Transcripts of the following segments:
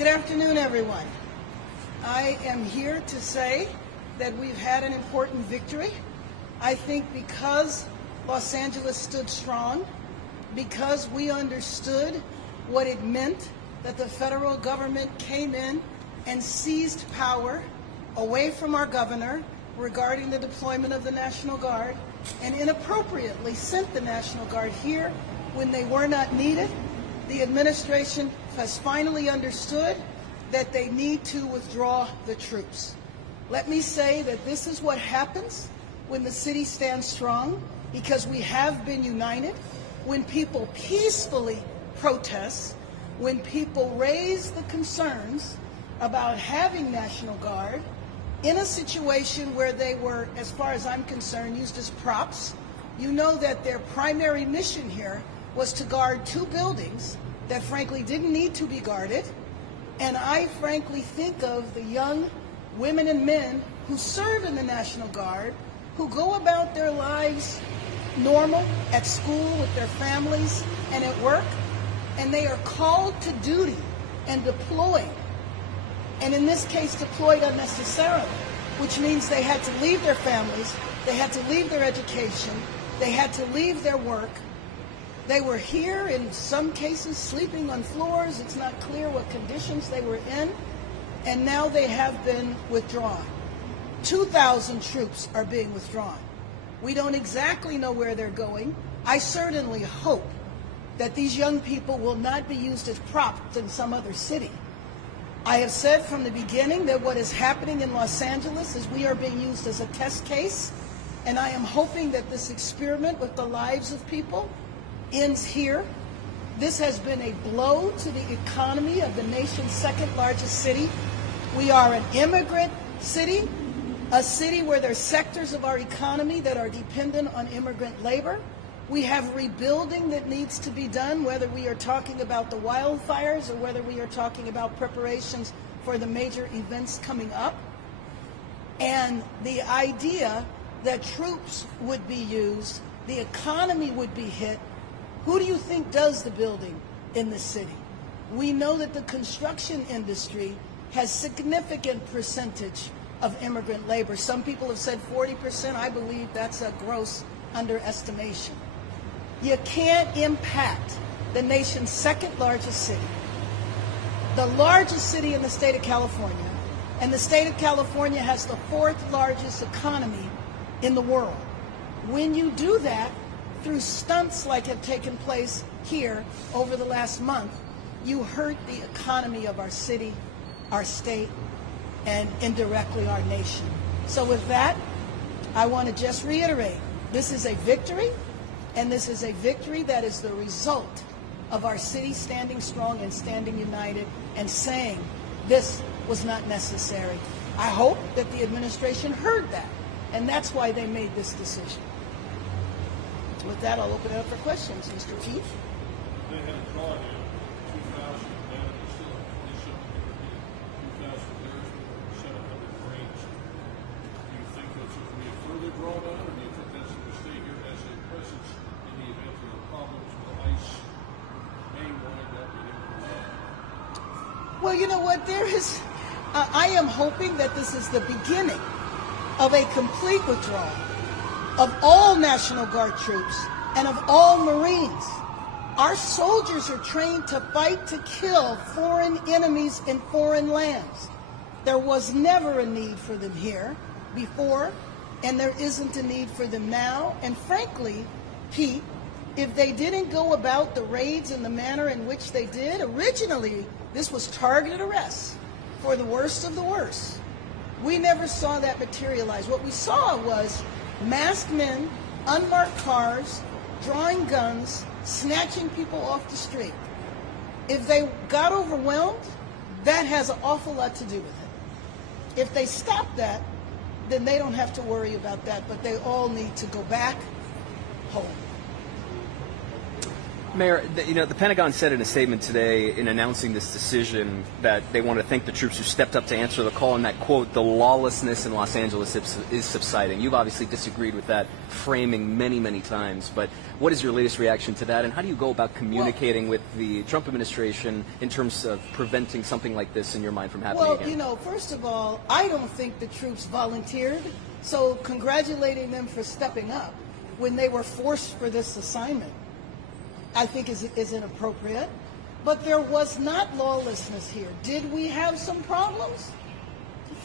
Good afternoon, everyone. I am here to say that we've had an important victory. I think because Los Angeles stood strong, because we understood what it meant that the federal government came in and seized power away from our governor regarding the deployment of the National Guard and inappropriately sent the National Guard here when they were not needed. The administration has finally understood that they need to withdraw the troops. Let me say that this is what happens when the city stands strong, because we have been united. When people peacefully protest, when people raise the concerns about having National Guard in a situation where they were, as far as I'm concerned, used as props. You know that their primary mission here was to guard two buildings that frankly didn't need to be guarded. And I frankly think of the young women and men who serve in the National Guard, who go about their lives normal, at school, with their families, and at work, and they are called to duty and deployed. And in this case, deployed unnecessarily, which means they had to leave their families, they had to leave their education, they had to leave their work. They were here, in some cases, sleeping on floors. It's not clear what conditions they were in. And now they have been withdrawn. 2,000 troops are being withdrawn. We don't exactly know where they're going. I certainly hope that these young people will not be used as props in some other city. I have said from the beginning that what is happening in Los Angeles is we are being used as a test case, and I am hoping that this experiment with the lives of people ends here. This has been a blow to the economy of the nation's second largest city. We are an immigrant city, a city where there are sectors of our economy that are dependent on immigrant labor. We have rebuilding that needs to be done, whether we are talking about the wildfires or whether we are talking about preparations for the major events coming up. And the idea that troops would be used, the economy would be hit. Who do you think does the building in the city? We know that the construction industry has significant percentage of immigrant labor. Some people have said 40%. I believe that's a gross underestimation. You can't impact the nation's second largest city, the largest city in the state of California, and the state of California has the fourth largest economy in the world. When you do that, through stunts like have taken place here over the last month, you hurt the economy of our city, our state, and indirectly our nation. So with that, I want to just reiterate, this is a victory, and this is a victory that is the result of our city standing strong and standing united and saying this was not necessary. I hope that the administration heard that, and that's why they made this decision. With that, I'll open it up for questions. Mr. Chief? They had a draw here, 2,000 down in the ceiling. They shouldn't have 2,000 there, 700 range. Do you think that's going to be a further drawdown, or do you think that's going to stay here as a presence in the event of the problems with ICE may wind up in England? Well, you know what? I am hoping that this is the beginning of a complete withdrawal of all National Guard troops and of all Marines. Our soldiers are trained to fight to kill foreign enemies in foreign lands. There was never a need for them here before, and there isn't a need for them now. And frankly, Pete, if they didn't go about the raids in the manner in which they did, originally this was targeted arrests for the worst of the worst. We never saw that materialize. What we saw was masked men, unmarked cars, drawing guns, snatching people off the street. If they got overwhelmed, that has an awful lot to do with it. If they stop that, then they don't have to worry about that, but they all need to go back home. Mayor, the Pentagon said in a statement today in announcing this decision that they want to thank the troops who stepped up to answer the call, and that, quote, the lawlessness in Los Angeles is subsiding. You've obviously disagreed with that framing many, many times, but what is your latest reaction to that, and how do you go about communicating with the Trump administration in terms of preventing something like this, in your mind, from happening again? Well, first of all, I don't think the troops volunteered, so congratulating them for stepping up when they were forced for this assignment, I think is inappropriate. But there was not lawlessness here. Did we have some problems?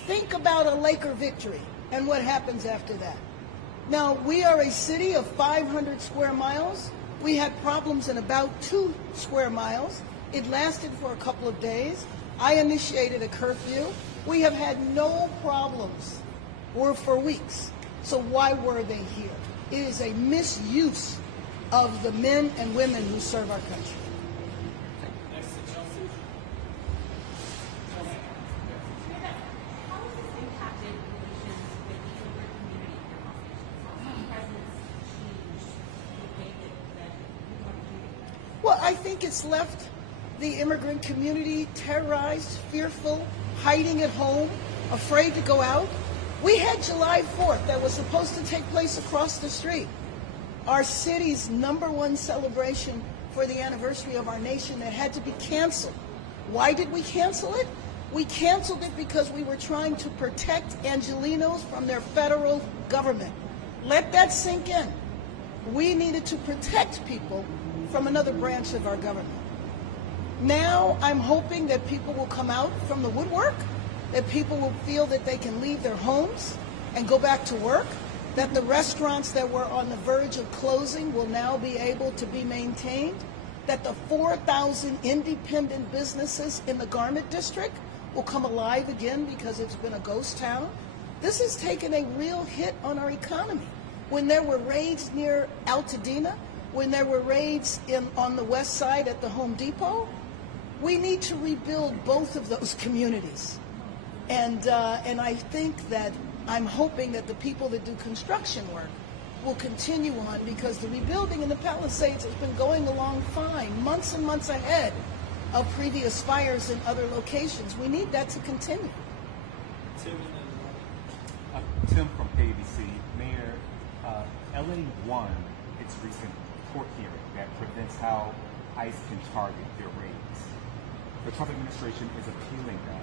Think about a Laker victory and what happens after that. Now, we are a city of 500 square miles. We had problems in about 2 square miles. It lasted for a couple of days. I initiated a curfew. We have had no problems for weeks. So why were they here? It is a misuse of the men and women who serve our country. Next to Chelsea. How has this impacted relations with the immigrant community here in Los Angeles? How has the president's changed the way that you want to communicate? Well, I think it's left the immigrant community terrorized, fearful, hiding at home, afraid to go out. We had July 4th that was supposed to take place across the street. Our city's #1 celebration for the anniversary of our nation that had to be canceled. Why did we cancel it? We canceled it because we were trying to protect Angelenos from their federal government. Let that sink in. We needed to protect people from another branch of our government. Now I'm hoping that people will come out from the woodwork, that people will feel that they can leave their homes and go back to work, that the restaurants that were on the verge of closing will now be able to be maintained, that the 4,000 independent businesses in the garment district will come alive again because it's been a ghost town. This has taken a real hit on our economy. When there were raids near Altadena, when there were raids on the west side at the Home Depot, we need to rebuild both of those communities. And I think that I'm hoping that the people that do construction work will continue on, because the rebuilding in the Palisades has been going along fine, months and months ahead of previous fires in other locations. We need that to continue. Tim and then Tim from KBC. Mayor, LA won its recent court hearing that prevents how ICE can target their raids. The Trump administration is appealing that.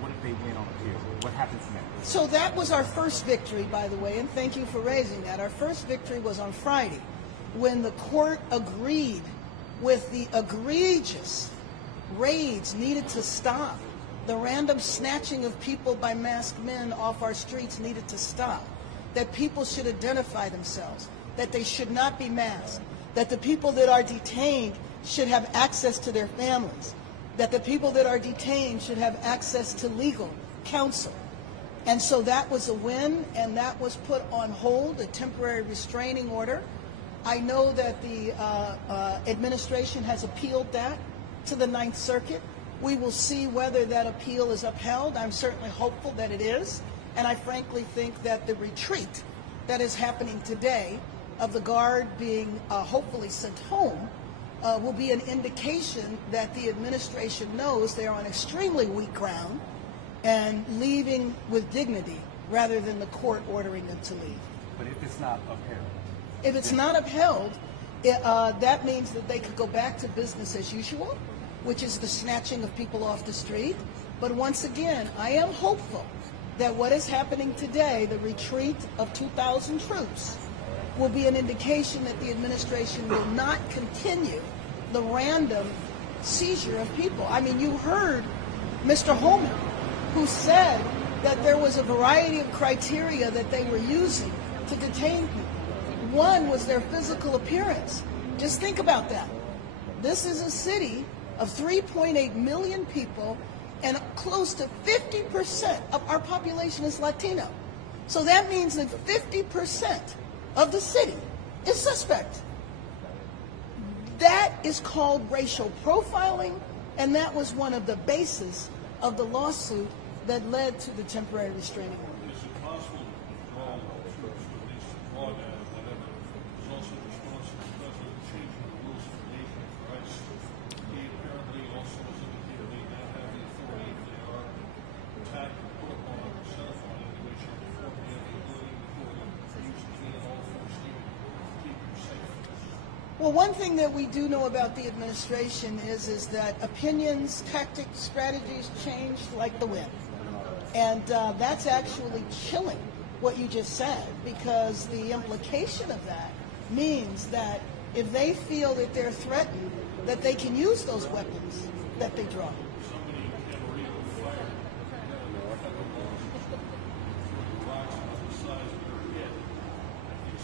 What if they win on appeal? What happens next? So that was our first victory, by the way, and thank you for raising that. Our first victory was on Friday, when the court agreed with the egregious raids needed to stop. The random snatching of people by masked men off our streets needed to stop. That people should identify themselves, that they should not be masked, that the people that are detained should have access to their families, that the people that are detained should have access to legal counsel. And so that was a win, and that was put on hold, a temporary restraining order. I know that the administration has appealed that to the Ninth Circuit. We will see whether that appeal is upheld. I'm certainly hopeful that it is. And I frankly think that the retreat that is happening today of the Guard being hopefully sent home will be an indication that the administration knows they're on extremely weak ground and leaving with dignity rather than the court ordering them to leave. But if it's not upheld? If it's not upheld, that means that they could go back to business as usual, which is the snatching of people off the street. But once again, I am hopeful that what is happening today, the retreat of 2,000 troops, will be an indication that the administration will not continue the random seizure of people. I mean, you heard Mr. Holman, who said that there was a variety of criteria that they were using to detain people. One was their physical appearance. Just think about that. This is a city of 3.8 million people, and close to 50% of our population is Latino. So that means that 50% of the city is suspect. That is called racial profiling, and that was one of the bases of the lawsuit that led to the temporary restraining order. Is it possible to withdraw troops, or at least draw down, whatever? There's also response to the president changing the rules for Well, one thing that we do know about the administration is that opinions, tactics, strategies change like the wind. And that's actually chilling what you just said, because the implication of that means that if they feel that they're threatened, that they can use those weapons that they draw. Somebody had a ring of fire rocks about the size of their head. I think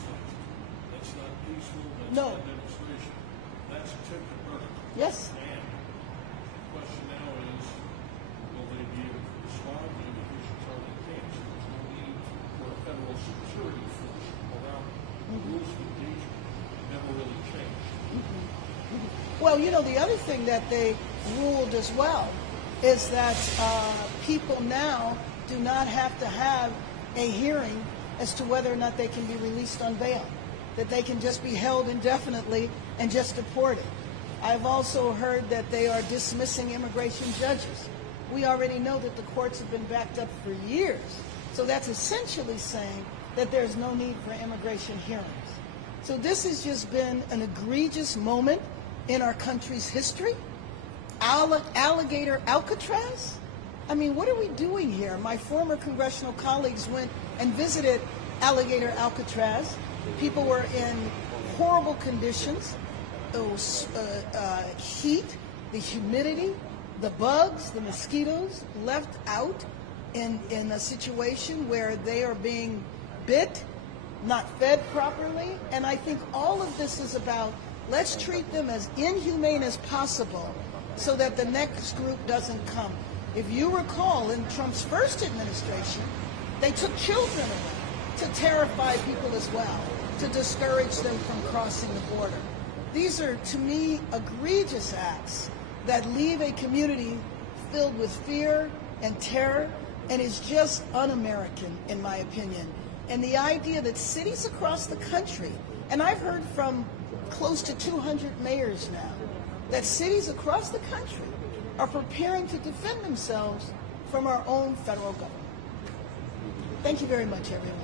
that's not peaceful. That's No. not demonstration. That's attempted murder. Yes. And the question now is, will they be able to respond? The indications are they can't. So there's no need for a federal security force around them. The rules of engagement never really changed. Well, you know, the other thing that they ruled as well is that people now do not have to have a hearing as to whether or not they can be released on bail, that they can just be held indefinitely and just deported. I've also heard that they are dismissing immigration judges. We already know that the courts have been backed up for years. So that's essentially saying that there's no need for immigration hearings. So this has just been an egregious moment in our country's history. Alligator Alcatraz? I mean, what are we doing here? My former congressional colleagues went and visited Alligator Alcatraz. People were in horrible conditions. Those heat, the humidity, the bugs, the mosquitoes, left out in a situation where they are being bit, not fed properly. And I think all of this is about, let's treat them as inhumane as possible so that the next group doesn't come. If you recall, in Trump's first administration, they took children away to terrify people as well, to discourage them from crossing the border. These are, to me, egregious acts that leave a community filled with fear and terror, and is just un-American, in my opinion. And the idea that cities across the country, and I've heard from close to 200 mayors now, that cities across the country are preparing to defend themselves from our own federal government. Thank you very much, everyone.